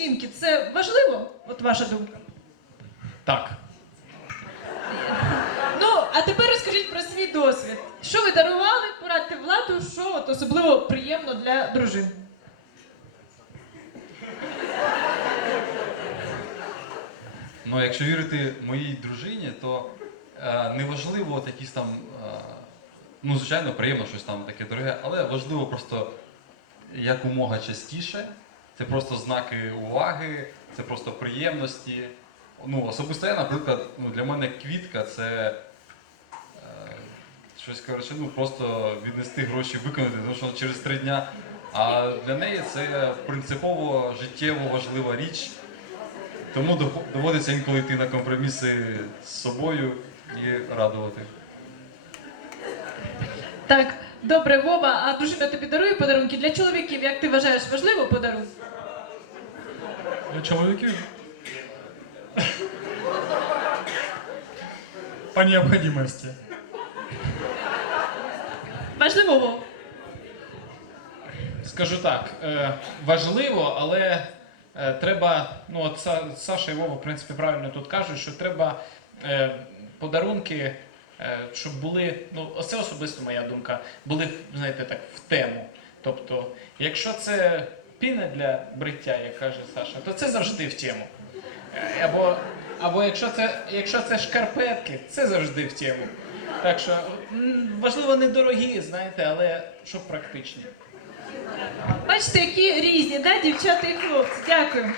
жінки це важливо? От ваша думка. Так. Ну, а тепер розкажіть про свій досвід. Що ви дарували? Порадьте владу, що от особливо приємно для дружин. Ну, якщо вірити моїй дружині, то е, неважливо от якісь там, е, ну, звичайно, приємно щось там таке дороге, але важливо просто якомога частіше. Це просто знаки уваги, це просто приємності. Ну, особисто я, наприклад, ну, для мене квітка це е, щось коротше, ну, просто віднести гроші, виконати, тому що через три дня. А для неї це принципово життєво важлива річ. Тому доводиться інколи йти на компроміси з собою і радувати. Так, добре, Вова, а дружина тобі дарує подарунки для чоловіків, як ти вважаєш, важливо подарунок? Для чоловіків. По необходимости. Важливо, Вова. Скажу так, е, важливо, але е, треба, ну от Са- Саша і Вова, в принципі, правильно тут кажуть, що треба е, подарунки, щоб були, ну, це особисто моя думка, були, знаєте, так, в тему. Тобто, якщо це піна для бриття, як каже Саша, то це завжди в тему. Е, Або, або якщо це, якщо це шкарпетки, це завжди в тему. Так що важливо недорогі, знаєте, але щоб практичні. Бачите, які різні, да, дівчата і хлопці. Дякую.